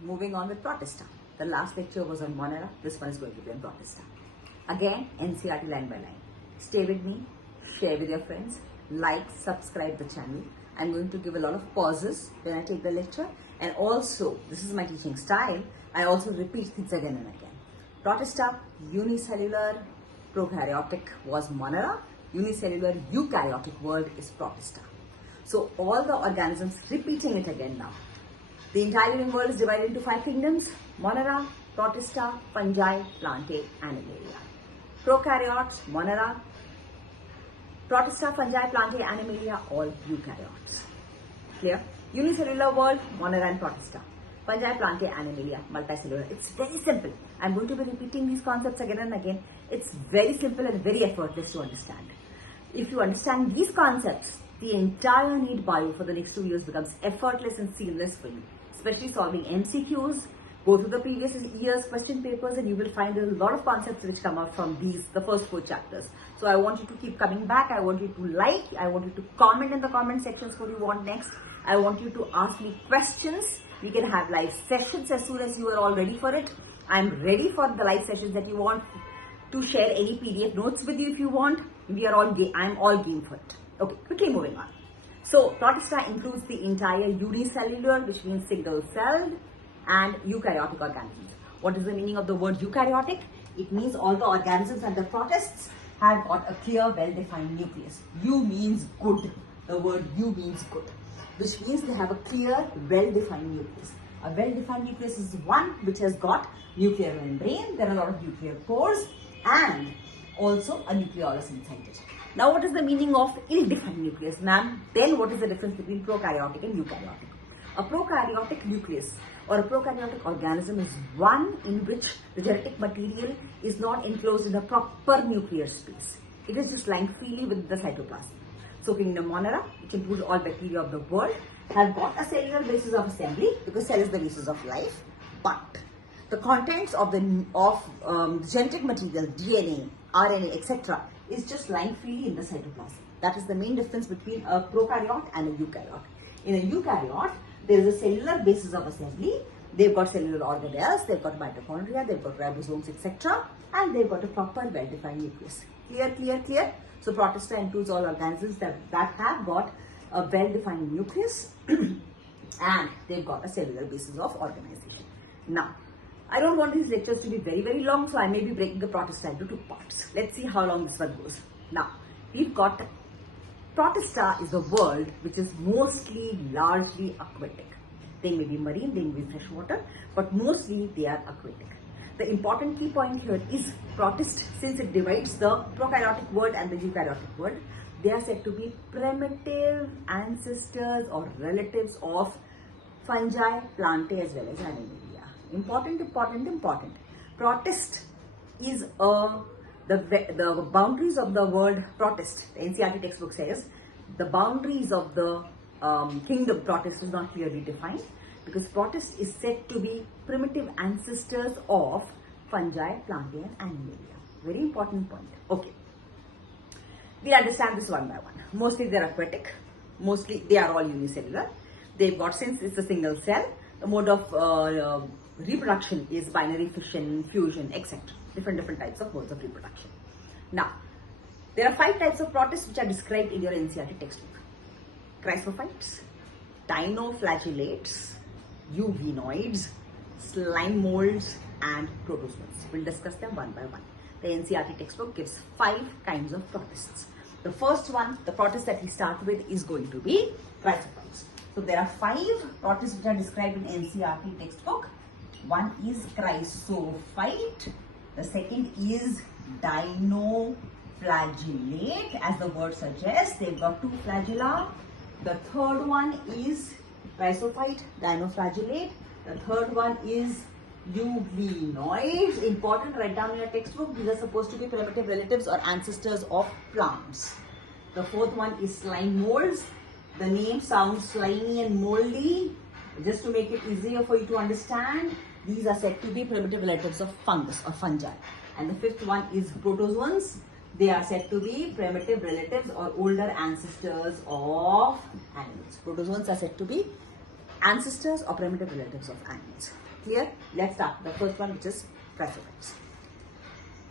moving on with Protista. The last lecture was on Monera. This one is going to be on Protista. Again, NCERT line by line. Stay with me, share with your friends, like, subscribe the channel. I'm going to give a lot of pauses when I take the lecture, and also, this is my teaching style, I also repeat things again and again. Protista, unicellular, prokaryotic was Monera. Unicellular, eukaryotic word is Protista. So all the organisms, repeating it again now. The entire living world is divided into 5 kingdoms: Monera, Protista, fungi, plantae, animalia. Prokaryotes, Monera, Protista, fungi, plantae, animalia, all eukaryotes. Clear? Unicellular world, Monera and Protista. Fungi, plantae, animalia, multicellular. It's very simple. I'm going to be repeating these concepts again and again. It's very simple and very effortless to understand. If you understand these concepts, the entire NEET bio for the next 2 years becomes effortless and seamless for you. Especially solving MCQs, go through the previous year's question papers, and you will find a lot of concepts which come out from the first 4 chapters. So I want you to keep coming back. I want you to like. I want you to comment in the comment sections what you want next. I want you to ask me questions. We can have live sessions as soon as you are all ready for it. I'm ready for the live sessions that you want, to share any PDF notes with you if you want. We are all game. I'm all game for it. Okay, quickly moving on. So Protista includes the entire unicellular, which means single-celled, and eukaryotic organisms. What is the meaning of the word eukaryotic? It means all the organisms and the protists have got a clear, well-defined nucleus. U means good. The word U means good, which means they have a clear, well-defined nucleus. A well-defined nucleus is one which has got nuclear membrane. There are a lot of nuclear pores and also a nucleolus inside it. Now, what is the meaning of ill-defined nucleus, ma'am? Then what is the difference between prokaryotic and eukaryotic? A prokaryotic nucleus or a prokaryotic organism is one in which the genetic material is not enclosed in a proper nuclear space. It is just lying freely with the cytoplasm. So kingdom Monera, which includes all bacteria of the world, have got a cellular basis of assembly because cell is the basis of life. But the contents of the genetic material, DNA, RNA, etc., is just lying freely in the cytoplasm. That is the main difference between a prokaryote and a eukaryote. In a eukaryote, there is a cellular basis of assembly. They've got cellular organelles, they've got mitochondria, they've got ribosomes, etc., and they've got a proper, well-defined nucleus. Clear, clear, clear? So Protista includes all organisms that have got a well-defined nucleus and they've got a cellular basis of organization. Now, I don't want these lectures to be very, very long, so I may be breaking the Protista into 2 parts. Let's see how long this one goes. Now, we've got Protista is a world which is mostly, largely aquatic. They may be marine, they may be freshwater, but mostly they are aquatic. The important key point here is Protist, since it divides the prokaryotic world and the eukaryotic world, they are said to be primitive ancestors or relatives of fungi, plantae, as well as animalia. Important, important, important. Protist is the boundaries of the word Protist. The NCERT textbook says the boundaries of the kingdom Protist is not clearly defined because Protist is said to be primitive ancestors of fungi, plantae, and animalia. Very important point. Okay. We understand this one by one. Mostly they are aquatic. Mostly they are all unicellular. They've got, since it's a single cell, the mode of reproduction is binary fission, fusion, etc. Different types of modes of reproduction. Now, there are 5 types of protists which are described in your NCERT textbook: chrysophytes, dinoflagellates, euglenoids, slime molds, and protozoans. We'll discuss them one by one. The NCERT textbook gives 5 kinds of protists. The first one, the protist that we start with, is going to be chrysophytes. So there are 5 protists which are described in NCERT textbook. One is chrysophyte. The second is dinoflagellate. As the word suggests, they've got 2 flagella. The third one is chrysophyte, dinoflagellate. The third one is euglenoids. Important, write down in your textbook. These are supposed to be primitive relatives or ancestors of plants. The fourth one is slime molds. The name sounds slimy and moldy. Just to make it easier for you to understand, these are said to be primitive relatives of fungus or fungi. And the fifth one is protozoans. They are said to be primitive relatives or older ancestors of animals. Protozoans are said to be ancestors or primitive relatives of animals. Clear? Let's start the first one, which is chrysophytes.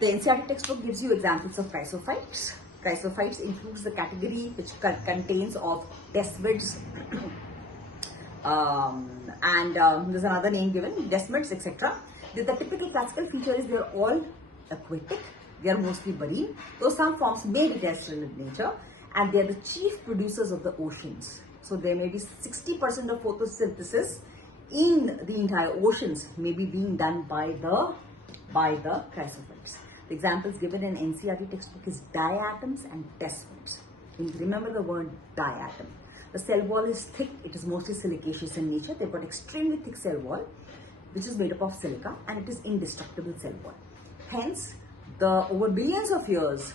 The NCERT textbook gives you examples of chrysophytes. Chrysophytes includes the category which contains of desmids, there's another name given, desmids, etc. The typical classical feature is they are all aquatic. They are mostly marine, though some forms may be terrestrial in nature, and they are the chief producers of the oceans. So there may be 60% of photosynthesis in the entire oceans may be being done by the chrysophytes. The examples given in NCERT textbook is diatoms and desmids. Remember the word diatom. The cell wall is thick, it is mostly silicaceous in nature. They've got extremely thick cell wall, which is made up of silica, and it is indestructible cell wall. Hence, over billions of years,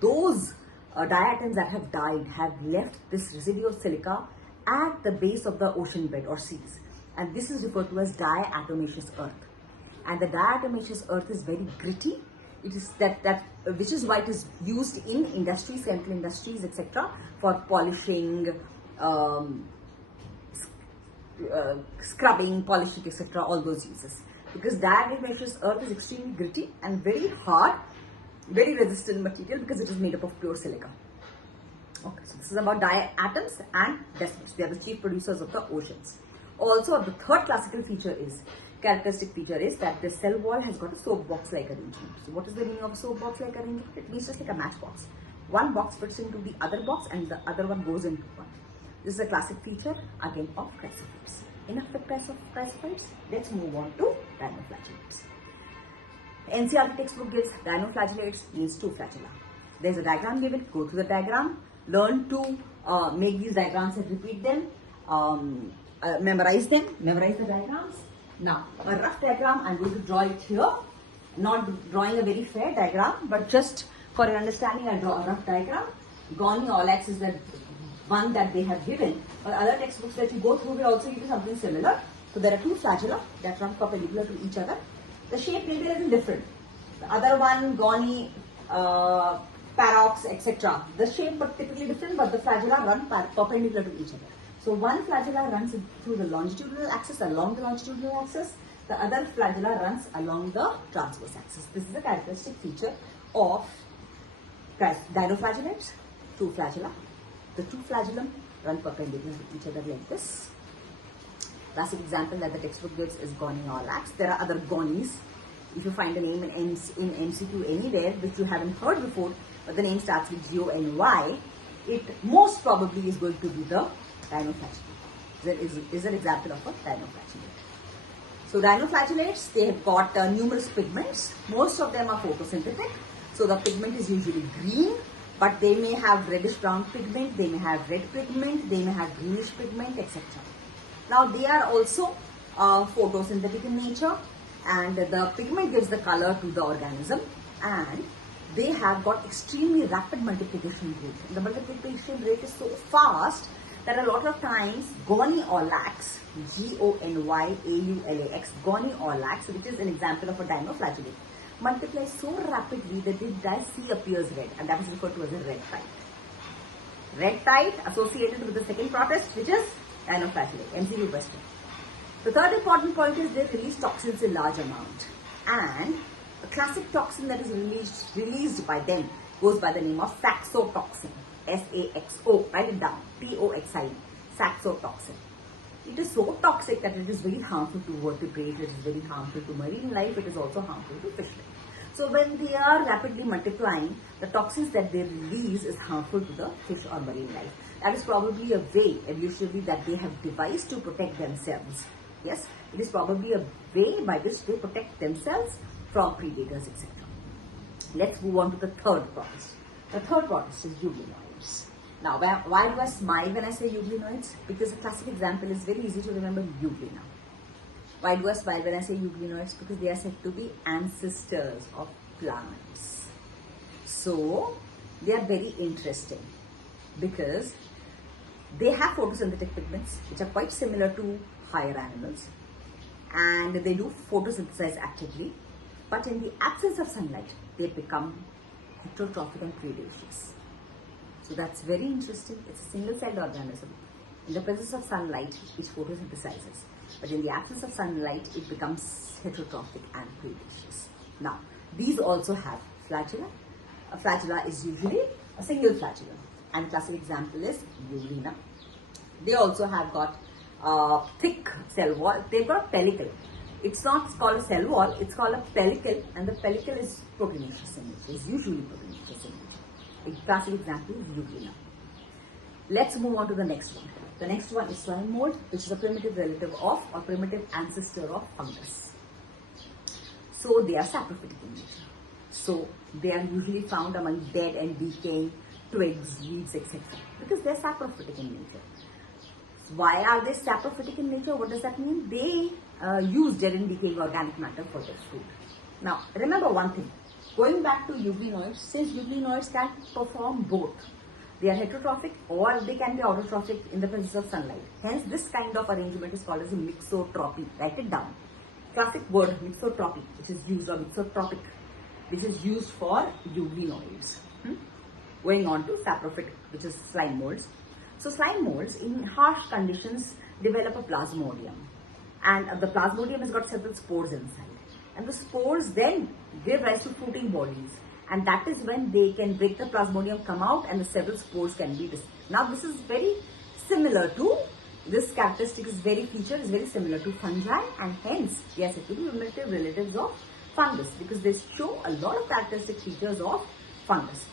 those diatoms that have died have left this residue of silica at the base of the ocean bed or seas. And this is referred to as diatomaceous earth. And the diatomaceous earth is very gritty. It is which is why it is used in industries, chemical industries, etc., for polishing, scrubbing, polishing, etc., all those uses. Because diatomaceous earth is extremely gritty and very hard, very resistant material because it is made up of pure silica. Okay, so this is about diatoms and desmids. They are the chief producers of the oceans. Also, the third characteristic feature is that the cell wall has got a soapbox-like arrangement. So what is the meaning of a soapbox-like arrangement? It means just like a matchbox. One box fits into the other box and the other one goes into one. This is a classic feature again of chrysophytes. Enough with chrysophytes. Let's move on to dinoflagellates. NCERT textbook gives dinoflagellates means two flagella. There's a diagram given. Go through the diagram. Learn to make these diagrams and repeat them. Memorize them. Memorize the diagrams. Now, a rough diagram, I'm going to draw it here. Not drawing a very fair diagram, but just for your understanding, I'll draw a rough diagram. Goni-Olax is the one that they have given. But other textbooks that you go through will also give you something similar. So there are two flagella that run perpendicular to each other. The shape may be a little different. The other one, Goni, Parox, etc. The shape are typically different, but the flagella run perpendicular to each other. So one flagella runs through the longitudinal axis, along the longitudinal axis. The other flagella runs along the transverse axis. This is a characteristic feature of dinoflagellates, two flagella. The two flagellum run perpendicular to each other like this. Classic example that the textbook gives is Goni-Olax. There are other Gonis. If you find a name in MCQ anywhere which you haven't heard before, but the name starts with G-O-N-Y, it most probably is going to be the dinoflagellate. There is an example of a dinoflagellate. So dinoflagellates, they have got numerous pigments. Most of them are photosynthetic. So the pigment is usually green, but they may have reddish brown pigment, they may have red pigment, they may have greenish pigment, etc. Now they are also photosynthetic in nature, and the pigment gives the color to the organism, and they have got extremely rapid multiplication rate. The multiplication rate is so fast that a lot of times Goni-Olax, G-O-N-Y-A-U-L-A-X, Goni-Olax, which is an example of a dinoflagellate, multiplies so rapidly that the entire sea appears red, and that is referred to as a red tide. Red tide associated with the second protist, which is dinoflagellate, MCQ question. The third important point is they release toxins in large amount, and a classic toxin that is released by them goes by the name of saxotoxin. S-A-X-O, write it down, T-O-X-I-N, saxotoxin. It is so toxic that it is very harmful to vertebrates, it is very harmful to marine life, it is also harmful to fish life. So when they are rapidly multiplying, the toxins that they release is harmful to the fish or marine life. That is probably a way, evolutionarily, that they have devised to protect themselves. Yes, it is probably a way by which they protect themselves from predators, etc. Let's move on to the third protist. The third protist is euglenoids. Now, why do I smile when I say euglenoids? Because the classic example is very easy to remember, euglena. Why do I smile when I say euglenoids? Because they are said to be ancestors of plants. So, they are very interesting because they have photosynthetic pigments which are quite similar to higher animals, and they do photosynthesize actively, but in the absence of sunlight, they become heterotrophic and predaceous. So that's very interesting. It's a single-celled organism. In the presence of sunlight, it photosynthesizes. But in the absence of sunlight, it becomes heterotrophic and predaceous. Now, these also have flagella. A flagella is usually a single flagella. And classic example is Eulina. They also have got thick cell wall. They've got a pellicle. It's not called a cell wall, it's called a pellicle, and the pellicle is proteinaceous in nature, is usually proteinaceous in nature. A classic example is Eulina. Let's move on to the next one. The next one is slime mold, which is a primitive relative of or primitive ancestor of fungus. So they are saprophytic in nature. So they are usually found among dead and decaying twigs, leaves, etc. because they are saprophytic in nature. Why are they saprophytic in nature? What does that mean? They use dead and decaying organic matter for their food. Now, remember one thing. Going back to euglenoids, since euglenoids can perform both. They are heterotrophic or they can be autotrophic in the presence of sunlight. Hence, this kind of arrangement is called as a mixotropy. Write it down. Classic word, mixotropy, which is used, or mixotropic. This is used for euglenoids. Going on to saprophytic, which is slime molds. So slime molds in harsh conditions develop a plasmodium, and the plasmodium has got several spores inside, and the spores then give rise to fruiting bodies, and that is when they can break the plasmodium, come out, and the several spores can be Now this is very similar to, this characteristic is very similar to fungi, and hence they are said to be primitive relatives of fungus because they show a lot of characteristic features of fungus.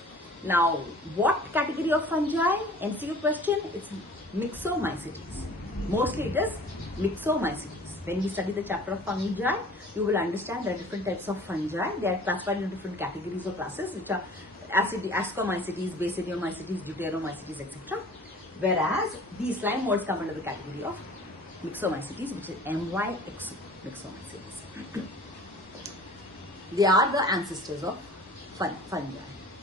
Now, what category of fungi? NCERT question, it's Myxomycetes. Mostly it is Myxomycetes. When we study the chapter of fungi, you will understand there are different types of fungi. They are classified into different categories or classes, which are Ascomycetes, Basidiomycetes, Deuteromycetes, etc. Whereas these slime molds come under the category of Myxomycetes, which is Myxomycetes. They are the ancestors of fungi.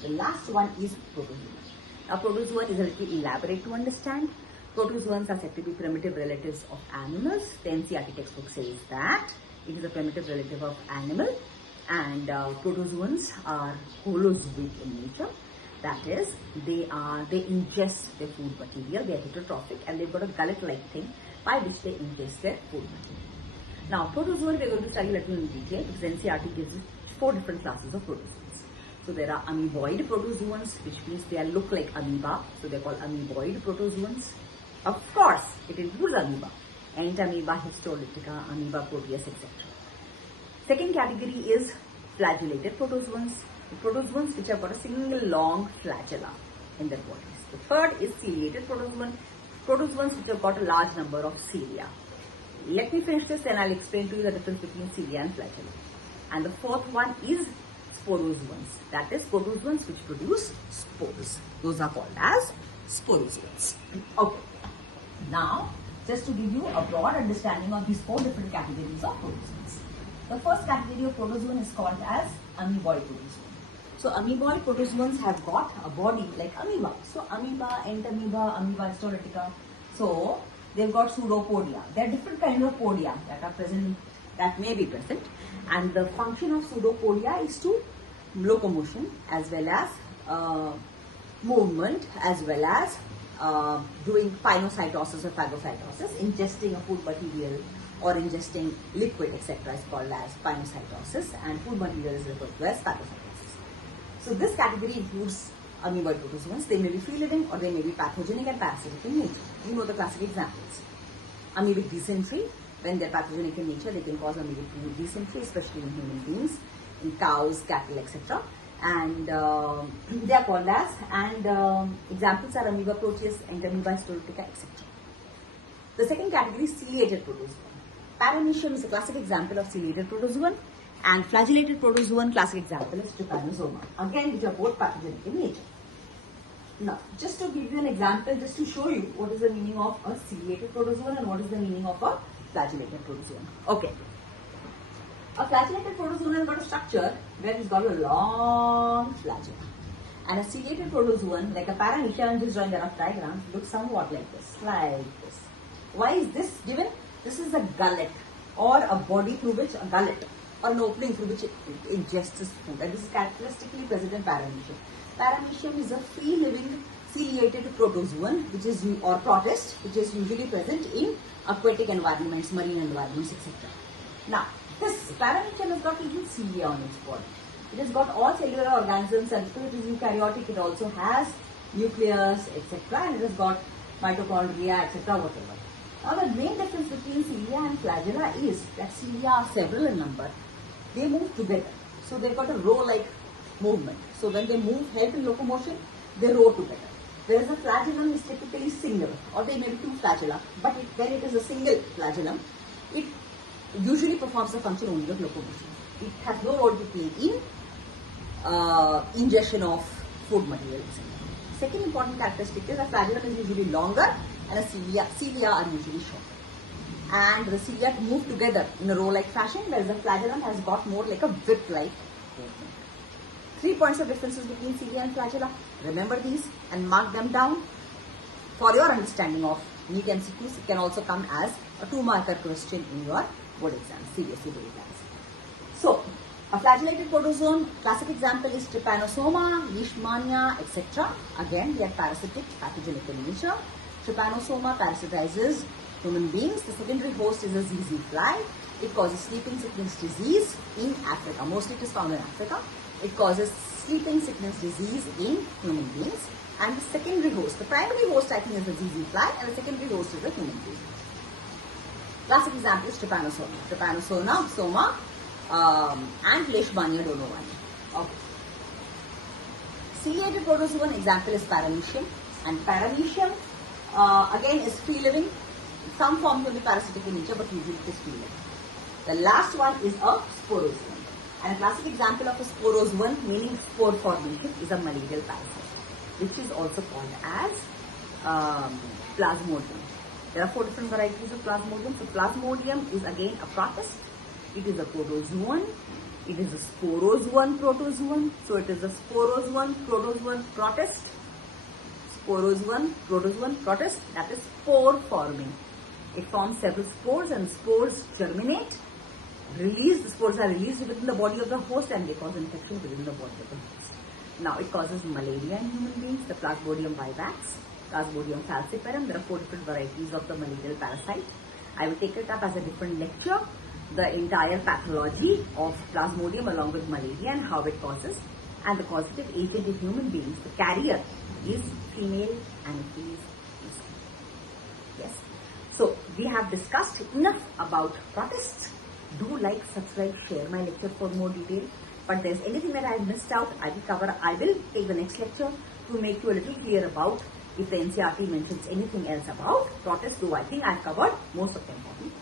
The last one is protozoan. Now, protozoan is a little elaborate to understand. Protozoans are said to be primitive relatives of animals. The NCERT textbook says that it is a primitive relative of animal, and protozoans are holozoic in nature. That is, they ingest their food material. They are heterotrophic, and they've got a gullet-like thing by which they ingest their food material. Now, protozoan we are going to study a little in detail because NCERT gives 4 different classes of protozoans. So there are amoeboid protozoans, which means they look like amoeba. So they are called amoeboid protozoans. Of course, it includes amoeba, entamoeba, histolytica, amoeba, proteus, etc. Second category is flagellated protozoans. The protozoans which have got a single long flagella in their bodies. The third is ciliated protozoans which have got a large number of cilia. Let me finish this, then I'll explain to you the difference between cilia and flagella. And the fourth one is sporozoans. That is protozoans which produce spores. Those are called as sporozoans. Okay. Now, just to give you a broad understanding of these 4 different categories of protozoans. The first category of protozoan is called as amoeboid protozoan. So, amoeboid protozoans have got a body like amoeba. So, amoeba, entamoeba, amoeba histolytica. So, they've got pseudopodia. There are different kinds of podia that are present, that may be present. And the function of pseudopodia is to locomotion as well as movement, as well as doing pinocytosis or phagocytosis, ingesting a food material or ingesting liquid, etc. is called as pinocytosis, and food material is referred to as phagocytosis. So this category includes amoeboid protozoans. They may be free living or they may be pathogenic and parasitic in nature. You know the classic examples. Amoebic dysentery. When they're pathogenic in nature, they can cause amoebic dysentery, especially in human beings, in cows, cattle, etc. And they are called as, examples are amoeba, proteus, entamoeba, histolytica, etc. The second category is ciliated protozoan. Paramecium is a classic example of ciliated protozoan, and flagellated protozoan classic example is trypanosoma. Again, which are both pathogenic in nature. Now, just to give you an example, just to show you what is the meaning of a ciliated protozoan and what is the meaning of a flagellated protozoan. Okay. A flagellated protozoan has got a structure where it's got a long flagella. And a ciliated protozoan, like a paramecium, I'm just drawing the rough diagram, looks somewhat like this, Why is this given? This is a gullet or a body through which, a gullet or an opening through which it ingests its food. And this is characteristically present in paramecium. Paramecium is a free living ciliated protozoan, which is or protist, which is usually present in aquatic environments, marine environments, etc. Now, this paramecium has got little cilia on its body. It has got all cellular organisms, and because it is eukaryotic, it also has nucleus, etc. And it has got mitochondria, etc. Whatever. Now, the main difference between cilia and flagella is that cilia are several in number. They move together. So, they've got a row-like movement. So, when they move, help in locomotion, they row together. Whereas a flagellum is typically single, or they may be two flagella, but when it is a single flagellum, it usually performs the function only of locomotion. It has no role to play in ingestion of food materials. Second important characteristic is a flagellum is usually longer and a cilia are usually shorter. And the cilia move together in a row-like fashion, whereas the flagellum has got more like a whip-like movement. 3 points of differences between cilia and flagella. Remember these and mark them down for your understanding of NEET MCQs. It can also come as a 2-marker question in your board exam, CBSE board exams. So, a flagellated protozoan, classic example is Trypanosoma, Leishmania, etc. Again, they are parasitic, pathogenic in nature. Trypanosoma parasitizes human beings. The secondary host is a ZZ fly. It causes sleeping sickness disease in Africa. Mostly it is found in Africa. It causes sleeping sickness disease in human beings. And the secondary host, the primary host I think is the ZZ fly, and the secondary host is the human being. Classic example is Trypanosoma. Trypanosoma and Leishmania donovani. Okay. Ciliated protozoan example is Paramecium. And Paramecium again is free living. Some forms will be parasitic in nature, but usually it is free living. The last one is a sporozoan. And a classic example of a sporozoan, meaning spore formation, is a malarial parasite, which is also called as Plasmodium. There are 4 different varieties of Plasmodium. So Plasmodium is again a protist. It is a protozoan. It is a sporozoan protozoan. So it is a sporozoan protozoan protist. Sporozoan protozoan protist, that is spore forming. It forms several spores, and spores germinate. The spores are released within the body of the host, and they cause infection within the body of the host. Now, it causes malaria in human beings, the Plasmodium vivax, Plasmodium falciparum. There are 4 different varieties of the malarial parasite. I will take it up as a different lecture, the entire pathology of Plasmodium along with malaria and how it causes, and the causative agent in human beings. The carrier is female and it is male. Yes. So, we have discussed enough about protists. Do like, subscribe, share my lecture for more detail. But if there's anything that I have missed out, I will take the next lecture to make you a little clear about if the NCERT mentions anything else about protists, though I think I've covered most of the important